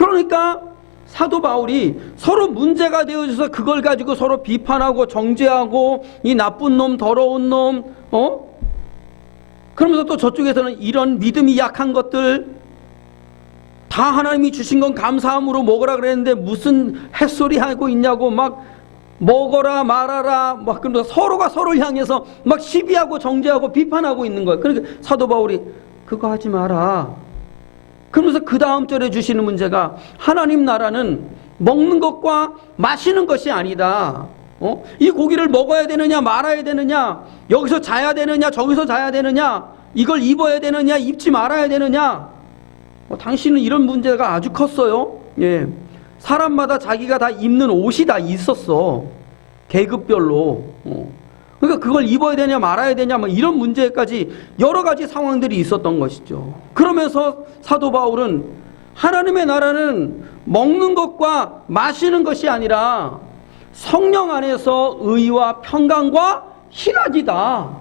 그러니까 사도 바울이 서로 문제가 되어져서 그걸 가지고 서로 비판하고 정죄하고 이 나쁜 놈, 더러운 놈, 그러면서 또 저쪽에서는 이런 믿음이 약한 것들 다 하나님이 주신 건 감사함으로 먹으라 그랬는데 무슨 햇소리 하고 있냐고 막 먹어라 말아라 막 그러면서 서로가 서로를 향해서 막 시비하고 정죄하고 비판하고 있는 거예요. 그러니까 사도 바울이 그거 하지 마라. 그러면서 그 다음 절에 주시는 문제가 하나님 나라는 먹는 것과 마시는 것이 아니다. 이 고기를 먹어야 되느냐 말아야 되느냐, 여기서 자야 되느냐 저기서 자야 되느냐, 이걸 입어야 되느냐 입지 말아야 되느냐, 당신은 이런 문제가 아주 컸어요. 예. 사람마다 자기가 다 입는 옷이 다 있었어. 계급별로. 그러니까 그걸 입어야 되냐 말아야 되냐 뭐 이런 문제까지 여러 가지 상황들이 있었던 것이죠. 그러면서 사도 바울은 하나님의 나라는 먹는 것과 마시는 것이 아니라 성령 안에서 의와 평강과 희락이다.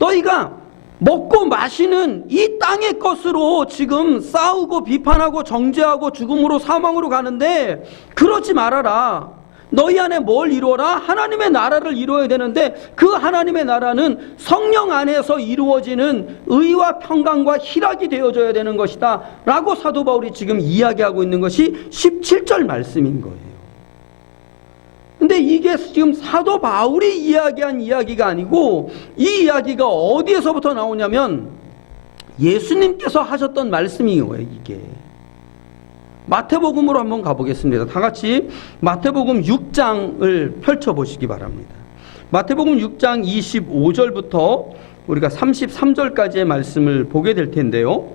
너희가 먹고 마시는 이 땅의 것으로 지금 싸우고 비판하고 정죄하고 죽음으로 사망으로 가는데 그러지 말아라. 너희 안에 뭘 이루어라? 하나님의 나라를 이루어야 되는데 그 하나님의 나라는 성령 안에서 이루어지는 의와 평강과 희락이 되어져야 되는 것이다 라고 사도 바울이 지금 이야기하고 있는 것이 17절 말씀인 거예요. 근데 이게 지금 사도 바울이 이야기한 이야기가 아니고 이 이야기가 어디에서부터 나오냐면 예수님께서 하셨던 말씀이에요. 이게 마태복음으로 한번 가보겠습니다. 다 같이 마태복음 6장을 펼쳐보시기 바랍니다. 마태복음 6장 25절부터 우리가 33절까지의 말씀을 보게 될 텐데요.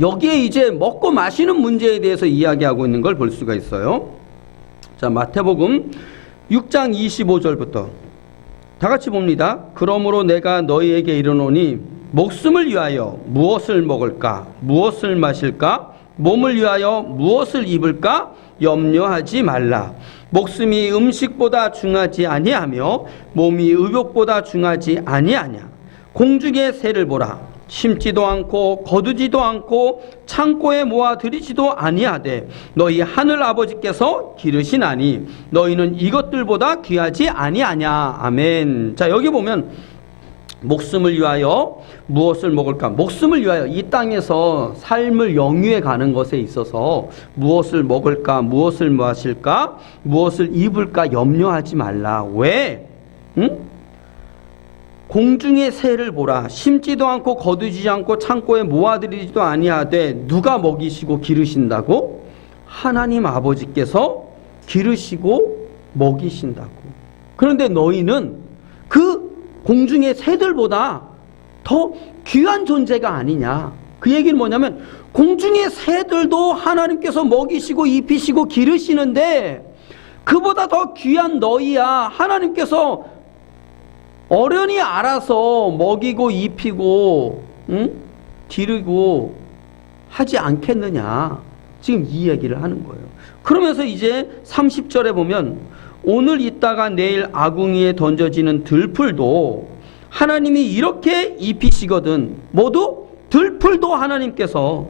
여기에 이제 먹고 마시는 문제에 대해서 이야기하고 있는 걸 볼 수가 있어요. 자, 마태복음 6장 25절부터 다 같이 봅니다. 그러므로 내가 너희에게 이르노니 목숨을 위하여 무엇을 먹을까 무엇을 마실까 몸을 위하여 무엇을 입을까 염려하지 말라. 목숨이 음식보다 중하지 아니하며 몸이 의복보다 중하지 아니하냐. 공중의 새를 보라. 심지도 않고 거두지도 않고 창고에 모아 들이지도 아니하되 너희 하늘 아버지께서 기르시나니 너희는 이것들보다 귀하지 아니하냐. 아멘. 자, 여기 보면 목숨을 위하여 무엇을 먹을까? 목숨을 위하여 이 땅에서 삶을 영위해 가는 것에 있어서 무엇을 먹을까? 무엇을 마실까? 무엇을 입을까? 염려하지 말라. 왜? 공중의 새를 보라. 심지도 않고 거두지 않고 창고에 모아들이지도 아니하되 누가 먹이시고 기르신다고? 하나님 아버지께서 기르시고 먹이신다고. 그런데 너희는 그 공중의 새들보다 더 귀한 존재가 아니냐. 그 얘기는 뭐냐면 공중의 새들도 하나님께서 먹이시고 입히시고 기르시는데 그보다 더 귀한 너희야 하나님께서 어련히 알아서 먹이고 입히고 기르고 하지 않겠느냐. 지금 이 얘기를 하는 거예요. 그러면서 이제 30절에 보면 오늘 있다가 내일 아궁이에 던져지는 들풀도 하나님이 이렇게 입히시거든. 모두 들풀도 하나님께서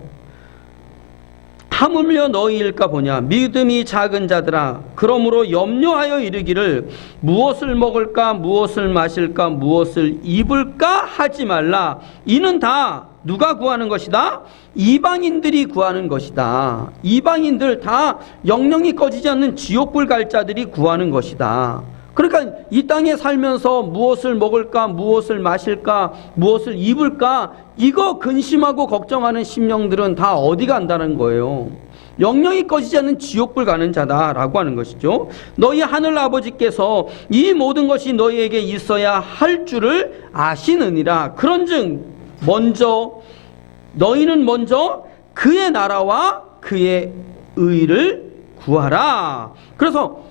하물며 너희일까 보냐. 믿음이 작은 자들아, 그러므로 염려하여 이르기를 무엇을 먹을까 무엇을 마실까 무엇을 입을까 하지 말라. 이는 다 누가 구하는 것이다? 이방인들이 구하는 것이다. 이방인들 다 영영이 꺼지지 않는 지옥불 갈 자들이 구하는 것이다. 그러니까 이 땅에 살면서 무엇을 먹을까 무엇을 마실까 무엇을 입을까 이거 근심하고 걱정하는 심령들은 다 어디 간다는 거예요. 영영이 꺼지지 않는 지옥불 가는 자다라고 하는 것이죠. 너희 하늘 아버지께서 이 모든 것이 너희에게 있어야 할 줄을 아시느니라. 그런즉 너희는 먼저 그의 나라와 그의 의를 구하라. 그래서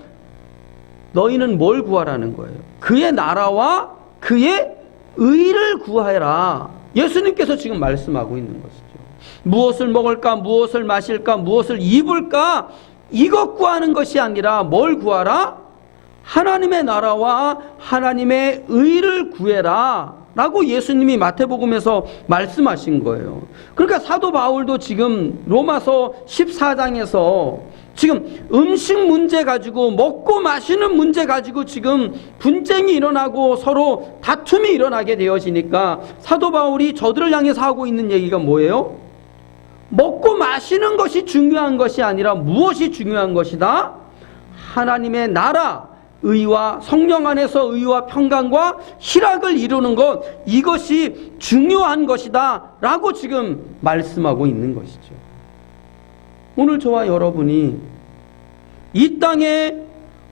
너희는 뭘 구하라는 거예요? 그의 나라와 그의 의를 구하라. 예수님께서 지금 말씀하고 있는 것이죠. 무엇을 먹을까 무엇을 마실까 무엇을 입을까 이것 구하는 것이 아니라 뭘 구하라? 하나님의 나라와 하나님의 의를 구해라 라고 예수님이 마태복음에서 말씀하신 거예요. 그러니까 사도 바울도 지금 로마서 14장에서 지금 음식 문제 가지고, 먹고 마시는 문제 가지고 지금 분쟁이 일어나고 서로 다툼이 일어나게 되어지니까 사도 바울이 저들을 향해서 하고 있는 얘기가 뭐예요? 먹고 마시는 것이 중요한 것이 아니라 무엇이 중요한 것이다? 하나님의 나라, 의와 성령 안에서 의와 평강과 희락을 이루는 것, 이것이 중요한 것이다 라고 지금 말씀하고 있는 것이죠. 오늘 저와 여러분이 이 땅에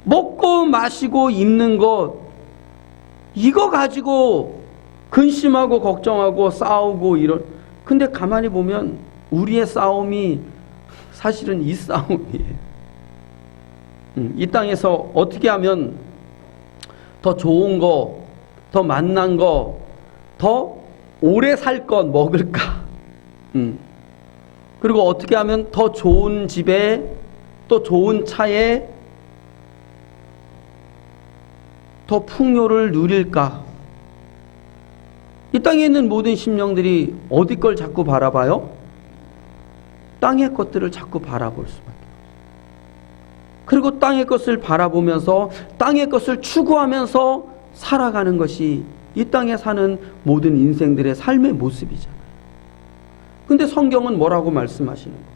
먹고 마시고 입는 것, 이거 가지고 근심하고 걱정하고 싸우고 근데 가만히 보면 우리의 싸움이 사실은 이 싸움이에요. 이 땅에서 어떻게 하면 더 좋은 거, 더 맛난 거, 더 오래 살 것 먹을까? 그리고 어떻게 하면 더 좋은 집에, 또 좋은 차에 더 풍요를 누릴까? 이 땅에 있는 모든 심령들이 어디 걸 자꾸 바라봐요? 땅의 것들을 자꾸 바라볼 수밖에 없어요. 그리고 땅의 것을 바라보면서 땅의 것을 추구하면서 살아가는 것이 이 땅에 사는 모든 인생들의 삶의 모습이잖아요. 근데 성경은 뭐라고 말씀하시는 거예요?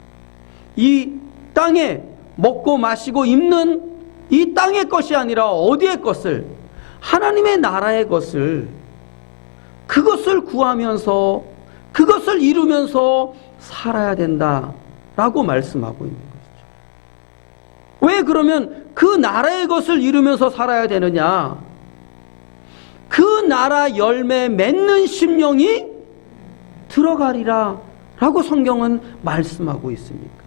이 땅에 먹고 마시고 입는 이 땅의 것이 아니라 어디의 것을? 하나님의 나라의 것을, 그것을 구하면서 그것을 이루면서 살아야 된다라고 말씀하고 있는 거죠. 왜 그러면 그 나라의 것을 이루면서 살아야 되느냐? 그 나라 열매 맺는 심령이 들어가리라 라고 성경은 말씀하고 있습니까?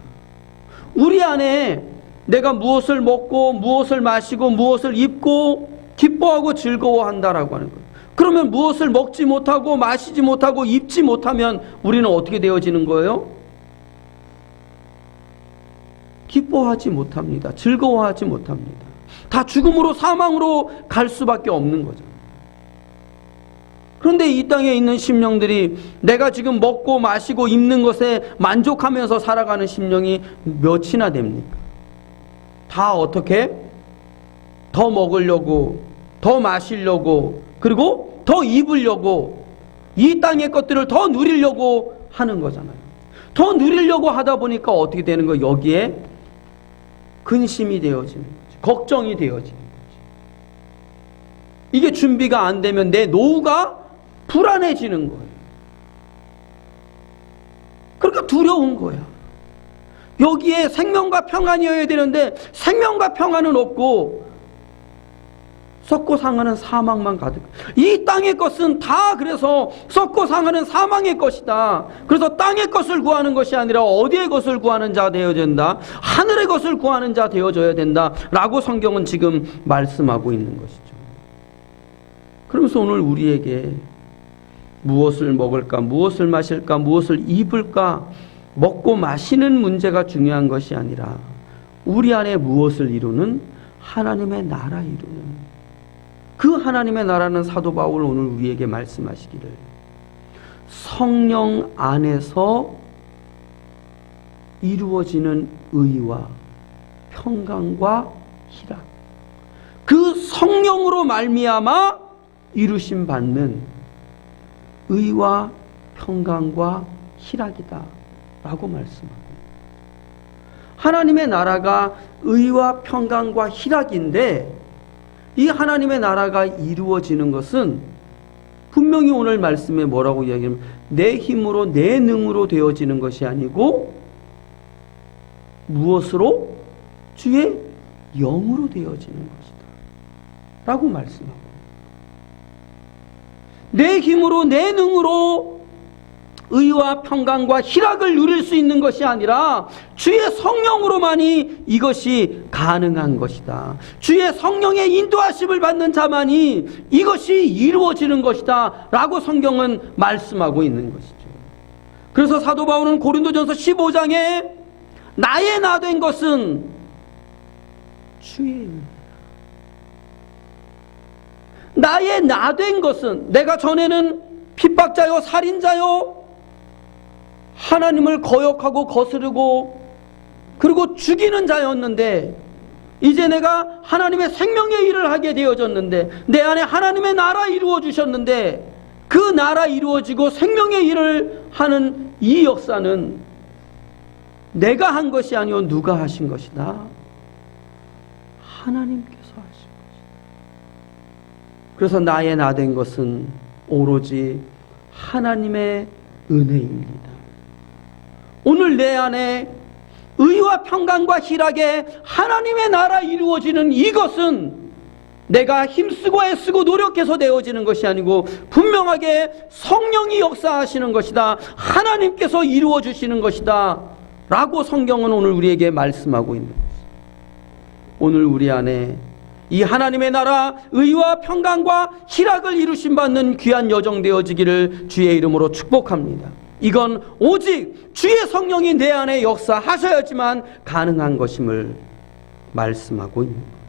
우리 안에 내가 무엇을 먹고 무엇을 마시고 무엇을 입고 기뻐하고 즐거워한다라고 하는 거예요. 그러면 무엇을 먹지 못하고 마시지 못하고 입지 못하면 우리는 어떻게 되어지는 거예요? 기뻐하지 못합니다. 즐거워하지 못합니다. 다 죽음으로, 사망으로 갈 수밖에 없는 거죠. 그런데 이 땅에 있는 심령들이 내가 지금 먹고 마시고 입는 것에 만족하면서 살아가는 심령이 몇이나 됩니까? 다 어떻게? 더 먹으려고, 더 마시려고, 그리고 더 입으려고, 이 땅의 것들을 더 누리려고 하는 거잖아요. 더 누리려고 하다 보니까 어떻게 되는 거예요? 여기에 근심이 되어지는 거죠. 걱정이 되어지는 거죠. 이게 준비가 안 되면 내 노후가 불안해지는 거예요. 그러니까 두려운 거야. 여기에 생명과 평안이어야 되는데 생명과 평안은 없고 썩고 상하는 사망만 가득. 이 땅의 것은 다 그래서 썩고 상하는 사망의 것이다. 그래서 땅의 것을 구하는 것이 아니라 어디의 것을 구하는 자 되어야 된다. 하늘의 것을 구하는 자 되어져야 된다. 라고 성경은 지금 말씀하고 있는 것이죠. 그러면서 오늘 우리에게 무엇을 먹을까, 무엇을 마실까, 무엇을 입을까, 먹고 마시는 문제가 중요한 것이 아니라 우리 안에 무엇을 이루는 하나님의 나라 이루는 그 하나님의 나라는 사도 바울 오늘 우리에게 말씀하시기를 성령 안에서 이루어지는 의와 평강과 희락, 그 성령으로 말미암아 이루심 받는 의와 평강과 희락이다 라고 말씀합니다. 하나님의 나라가 의와 평강과 희락인데 이 하나님의 나라가 이루어지는 것은 분명히 오늘 말씀에 뭐라고 이야기하면 내 힘으로 내 능으로 되어지는 것이 아니고 무엇으로? 주의 영으로 되어지는 것이다 라고 말씀합니다. 내 힘으로 내 능으로 의와 평강과 희락을 누릴 수 있는 것이 아니라 주의 성령으로만이 이것이 가능한 것이다. 주의 성령의 인도하심을 받는 자만이 이것이 이루어지는 것이다 라고 성경은 말씀하고 있는 것이죠. 그래서 사도 바울은 고린도전서 15장에 나의 나 된 것은 주의 나의 나 된 것은, 내가 전에는 핍박자요 살인자요 하나님을 거역하고 거스르고 그리고 죽이는 자였는데, 이제 내가 하나님의 생명의 일을 하게 되어졌는데, 내 안에 하나님의 나라 이루어 주셨는데, 그 나라 이루어지고 생명의 일을 하는 이 역사는 내가 한 것이 아니오 누가 하신 것이다? 하나님께서 하신 것이다. 그래서 나의 나 된 것은 오로지 하나님의 은혜입니다. 오늘 내 안에 의와 평강과 희락에 하나님의 나라 이루어지는 이것은 내가 힘쓰고 애쓰고 노력해서 되어지는 것이 아니고 분명하게 성령이 역사하시는 것이다, 하나님께서 이루어 주시는 것이다 라고 성경은 오늘 우리에게 말씀하고 있는 것입니다. 오늘 우리 안에 이 하나님의 나라 의와 평강과 희락을 이루심 받는 귀한 여정 되어지기를 주의 이름으로 축복합니다. 이건 오직 주의 성령이 내 안에 역사하셔야지만 가능한 것임을 말씀하고 있는 것입니다.